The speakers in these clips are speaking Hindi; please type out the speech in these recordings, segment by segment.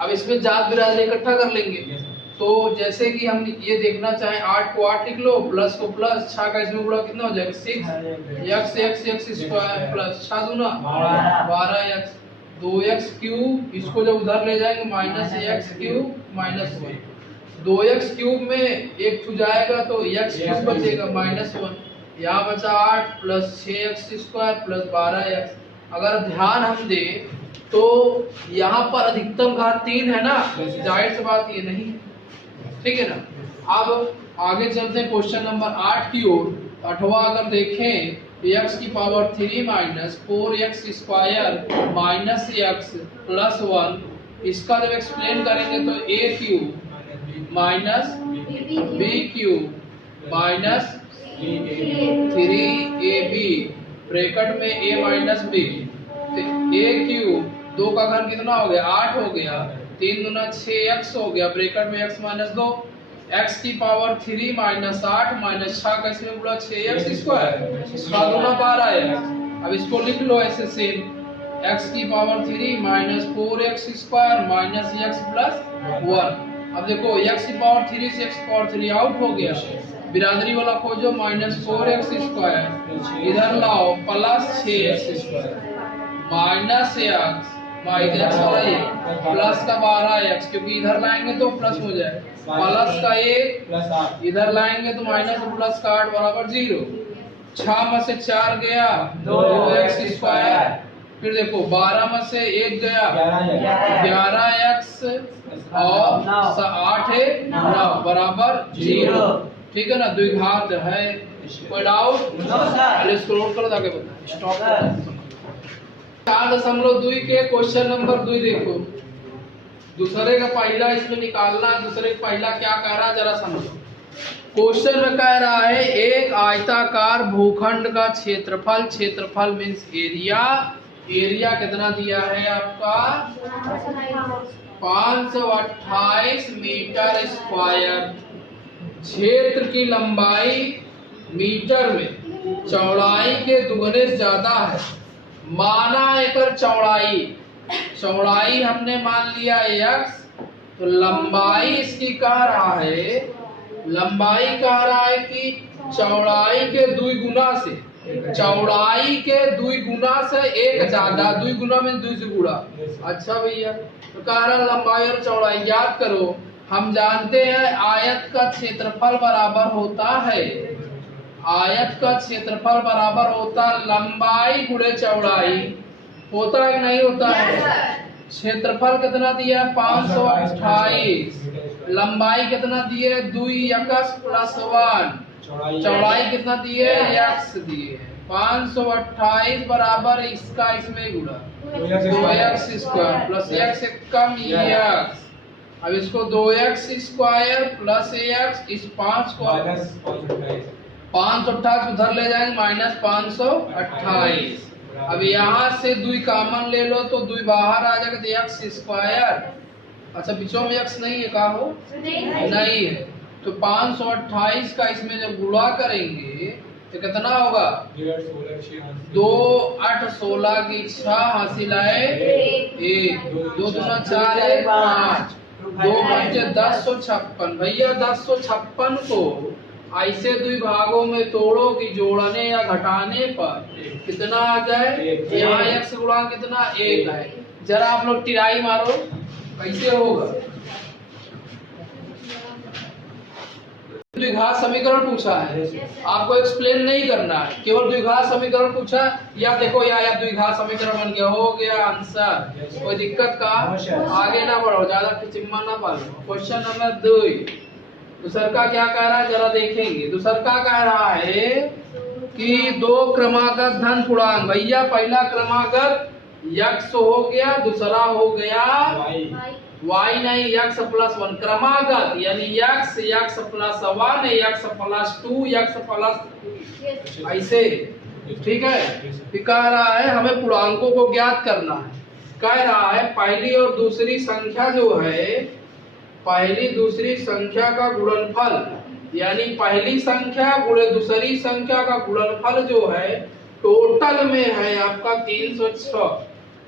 अब इसमें जात बिरादरी इकट्ठा कर लेंगे। तो जैसे कि हम ये देखना चाहें 8 को 8 लिख लो, प्लस को प्लस, 6 का इसमें गुणा कितना हो जाएगा 6 x स्क्वायर प्लस 6 दूना 12x 2x क्यूब, इसको जब उधर ले जाएंगे minus x cube minus 1, 2x cube में एक छू जाएगा तो x क्यूब बचेगा माइनस 1, यहाँ बचा 8 plus 6x square plus 12x। अगर ध्यान हम दें तो यहाँ पर अधिकतम घात 3 है ना, जाहिर सी बात ये नहीं है, ठीक है ना। अब आगे चलते हैं क्वेश्चन नंबर 8 की ओर। 8वां अगर देखें x की power 3 minus 4x square minus x plus 1, इसका जब एक्सप्लेन करेंगे तो a cube minus b cube minus 3ab bracket में a minus b, a cube 2 का घन कितना हो गया 8 हो गया, 3 दूना 6x हो गया, ब्रैकेट में x माइनस 2, x की पावर 3 माइनस 8 माइनस 6 का इसमें गुणा 6x स्क्वायर 6 दूना 12x। अब इसको लिख लो ऐसे सेम, x की power 3 minus 4x square minus x plus 1। अब देखो x की पावर 3 से x की पावर 3 आउट हो गया, बिरादरी वाला खोजो माइनस 4x स्क्वायर, इधर लाओ plus 6x square minus x minus plus का 12x, क्योंकि इधर लाएंगे तो प्लस हो जाए, प्लस का 1 इधर लाएंगे तो माइनस प्लस का 8 बराबर 0। 6 में से 4 गया 2x स्क्वायर, फिर देखो 12 में से 1 गया 11x और 8 है 9 बराबर 0, ठीक है ना, द्विघात है। कोई डाउट? चलिए स्क्रॉल करो आगे बताओ, स्टॉप। 4.2 के क्वेश्चन नंबर 2 देखो, दूसरे का पहला इसमें निकालना, दूसरे का पहला क्या कह रहा है जरा समझो। क्वेश्चन में कह रहा है एक आयताकार भूखंड का क्षेत्रफल, क्षेत्रफल मींस एरिया, एरिया कितना दिया है आपका 528 मीटर स्क्वायर, क्षेत्र की लंबाई मीटर में चौड़ाई के दुगने ज्यादा है, माना एकर चौड़ाई, चौड़ाई हमने मान लिया x, तो लंबाई इसकी कह रहा है, लंबाई कह रहा है कि चौड़ाई के द्विगुना से, चौड़ाई के द्विगुना से एक ज्यादा, द्विगुना में 2 से गुणा। अच्छा भैया, तो कह रहा लंबाई और चौड़ाई याद करो, हम जानते हैं आयत का क्षेत्रफल बराबर होता है, आयत का क्षेत्रफल बराबर होता लंबाई गुणे चौड़ाई, होता है नहीं होता है। क्षेत्रफल कितना दिया 528, लंबाई कितना दिए 2x प्लस 1, चौड़ाई कितना दिए x दिए, 528 बराबर इसका इसमें गुणा 2x स्क्वायर प्लस x कम x। अब इसको 2x स्क्वायर प्लस x, इस 5 को 528 उधर ले जाएंगे माइनस 528। अब यहाँ से 2 कॉमन ले लो तो 2 बाहर आ जाएगा तो x स्क्वायर, अच्छा बीचों में x नहीं है, कहा हो नहीं है, तो 528 का इसमें जब गुणा करेंगे तो कितना होगा 2 8 16 की 6 हासिल आए 1, 2 दूना 4 1 5, 2 बचे 1056। भैया 1056 को ऐसे 2 भागों में तोड़ो कि जोड़ने या घटाने पर कितना आ जाए, यहाँ x गुणा कितना 1 है, जरा आप लोग टिराई मारो कैसे होगा। द्विघात समीकरण पूछा है, आपको एक्सप्लेन नहीं करना है, केवल द्विघात समीकरण पूछा, या देखो या द्विघात समीकरण बन गया, हो गया आंसर, कोई दिक्कत का आगे ना बढ़ो, ज्यादा चिम्मा ना पालो। क्वेश्चन नंबर 2 दूसर का क्या कह रहा है जरा देखेंगे। दूसर का कह रहा है कि 2 क्रमागत धन पूर्णांक, भैया पहला क्रमागत x हो गया, दूसरा हो गया y नहीं x प्लस 1, क्रमागत यानी x plus 1 x plus 2 x plus ऐसे, ठीक है। फिर कह रहा है हमें पूर्णांकों को ज्ञात करना है, कह रहा है पहली और दूसरी संख्या जो है, पहली दूसरी संख्या का गुणनफल, यानी पहली संख्या गुणे दूसरी संख्या का गुणनफल जो है टोटल में है आपका 306,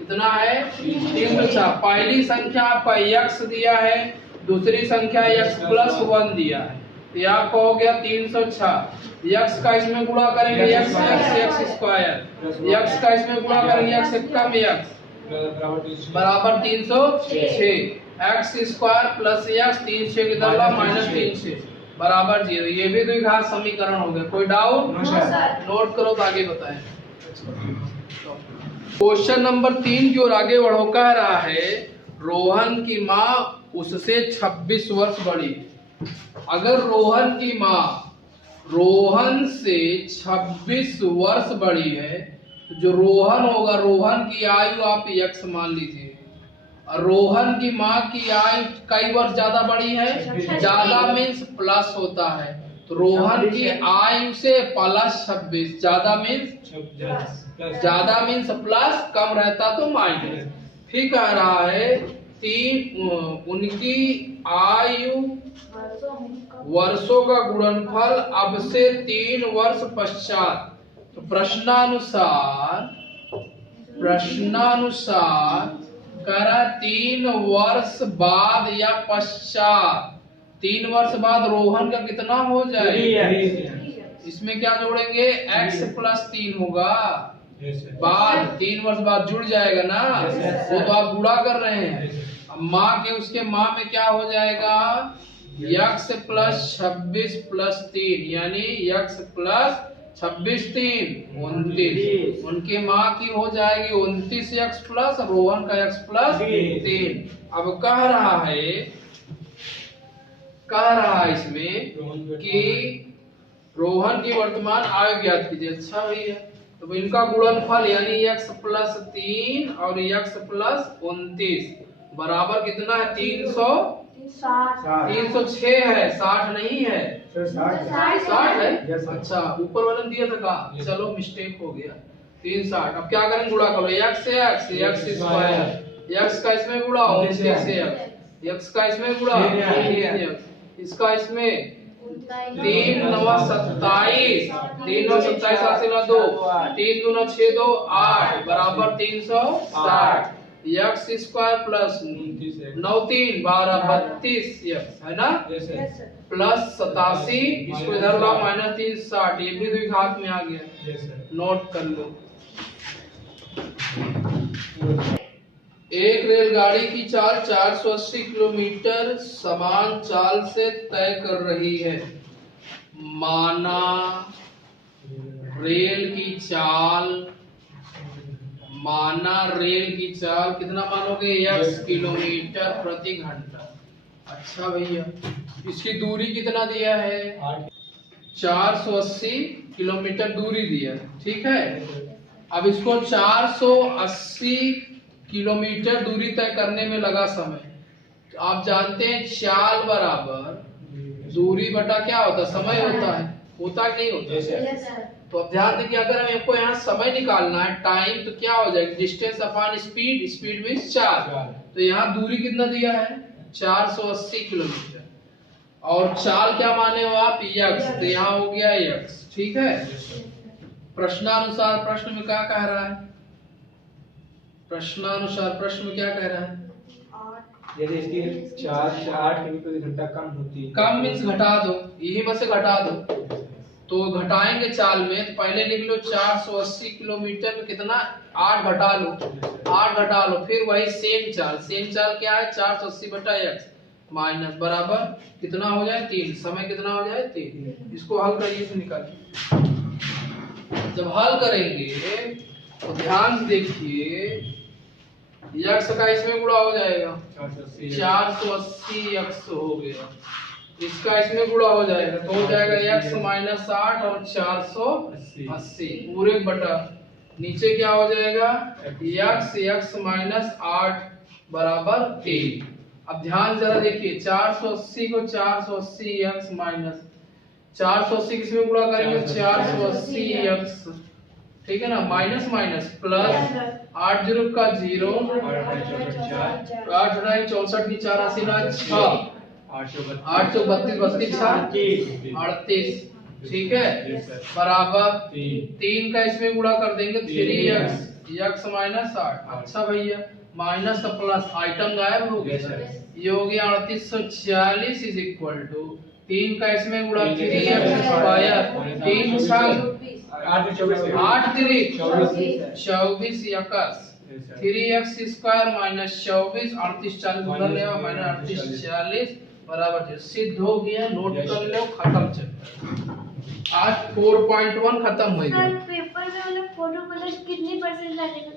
कितना है 306। पहली संख्या आपका x दिया है, दूसरी संख्या x प्लस 1 दिया है, तो ये आपका हो गया 306। x का इसमें गुणा करेंगे x स्क्वायर, x का इसमें गुणा करेंगे x कम x बराबर 306। x स्क्वायर प्लस x 306 की तरह माइनस 306 बराबर 0। ये भी द्विघात समीकरण हो गया। कोई डाउट? नोट करो तो आगे बताएं। क्वेश्चन नंबर 3 की ओर आगे बढ़ो। कह रहा है रोहन की माँ उससे 26 वर्ष बड़ी। अगर रोहन की माँ रोहन से 26 वर्ष बड़ी है तो जो रोहन होगा, रोहन की आयु आप x मान लीजिए, रोहन की माँ की आयु कई वर्ष ज्यादा बड़ी है, ज्यादा मीन्स प्लस होता है, तो रोहन की आयु से प्लस 26, ज्यादा मीन्स प्लस, कम रहता तो माइनस। फिर कह रहा है उनकी आयु वर्षों का गुणनफल अब से 3 वर्ष पश्चात। तो प्रश्नानुसार करा 3 वर्ष बाद या पश्चात, 3 वर्ष बाद रोहन का कितना हो जाएगा? इसमें क्या जोड़ेंगे? x प्लस 3 होगा, बाद 3 वर्ष बाद जुड़ जाएगा ना, वो तो आप गुणा कर रहे हैं। अब माँ के उसके माँ में क्या हो जाएगा? x प्लस 26 प्लस 3 यानी x प्लस 26 3 29। उनके माँ की हो जाएगी 29x प्लस, रोहन का x प्लस 3। अब कह रहा है इसमें कि रोहन की वर्तमान आयु ज्ञात कीजिए। अच्छा भैया, तो इनका गुणनफल यानी x प्लस 3 और x प्लस 29 बराबर कितना है? 306 है, 60 नहीं है, 60 है। अच्छा, ऊपर वाला दिया था का, चलो मिस्टेक हो गया, 360। अब क्या करें? गुणा करो x से x स्क्वायर, x का इसमें गुणा 29 से x का इसमें गुणा 3x, इसका इसमें 3 9 27, 3 9 27 8 से 2, 3 2 6 2 8 बराबर 360। x स्क्वायर प्लस 9 3 12 32 है ना, प्लस 87, इसको इधर ला माइनस 360, ये भी द्विघात में आ गया। नोट कर लो। एक रेलगाड़ी की चाल 480 किलोमीटर समान चाल से तय कर रही है। माना रेल की चाल कितना मानोगे? x किलोमीटर प्रति घंटा। अच्छा भैया, इसकी दूरी कितना दिया है? 480 किलोमीटर दूरी दिया, ठीक है। अब इसको 480 किलोमीटर दूरी तय करने में लगा समय। तो आप जानते हैं चाल बराबर दूरी बटा क्या होता है? समय होता है, होता नहीं होता? तो अब ध्यान देखिए, अगर हमको यहाँ समय निकालना है, टाइम, तो क्या हो जाएगा? Distance upon speed, speed means charge. तो यहाँ दूरी कितना दिया है? 480 किलोमीटर, और चाल क्या माने हो आप? x, तो यहाँ हो गया x, ठीक है। प्रश्नानुसार प्रश्न में क्या कह रहा है? प्रश्नानुसार प्रश्न में क्या कह रहा है? यदि इसकी 4 से 8 किलोमीटर प्रति घंटा कम होती है, कम मीन्स घटा दो, यही में से घटा दो, तो घटाएंगे चाल में, तो पहले लिख लो 480 किलोमीटर में कितना? 8 घटा लो, फिर वही सेम चाल क्या है? 480 बटा x माइनस बराबर कितना हो जाए? 3। समय कितना हो जाए? 3। इसको हल करिए, तो निकालिए। जब हल करेंगे तो ध्यान से देखिए, x का इसमें गुणा हो जाएगा, 480 x हो गया, इसका इसमें गुणा हो जाएगा, तो हो जाएगा x माइनस 8 और 480 पूरे बटा, नीचे क्या हो जाएगा? x माइनस 8 बराबर 3। अब ध्यान जरा देखिए, 480 को 480 x माइनस 480 किसमें गुणा करेंगे? 480 x, ठीक है ना, माइनस माइनस प्लस 8 0 का 0, 8 64 की 4 80 ना 6, 832 32 38, ठीक है, बराबर 3 का इसमें गुणा कर देंगे 3x x माइनस 8। अच्छा भैया, माइनस का प्लस आइटम गायब हो Yes, गया। sir. ये हो गया 3840 इज इक्वल टू 3 का इसमें गुणा 3x square 3 छंग 8 24 8 3 24 24 यकस 3x square minus 24 38 40 उधर ले आओ माइनस 38 40 बराबर 0 सिद्ध हो गया। नोट कर लो, खत्म चैप्टर। आज 4.1 खत्म हो गया। सर पेपर में मतलब फोटो कलर कितनी परसेंट लगेगा?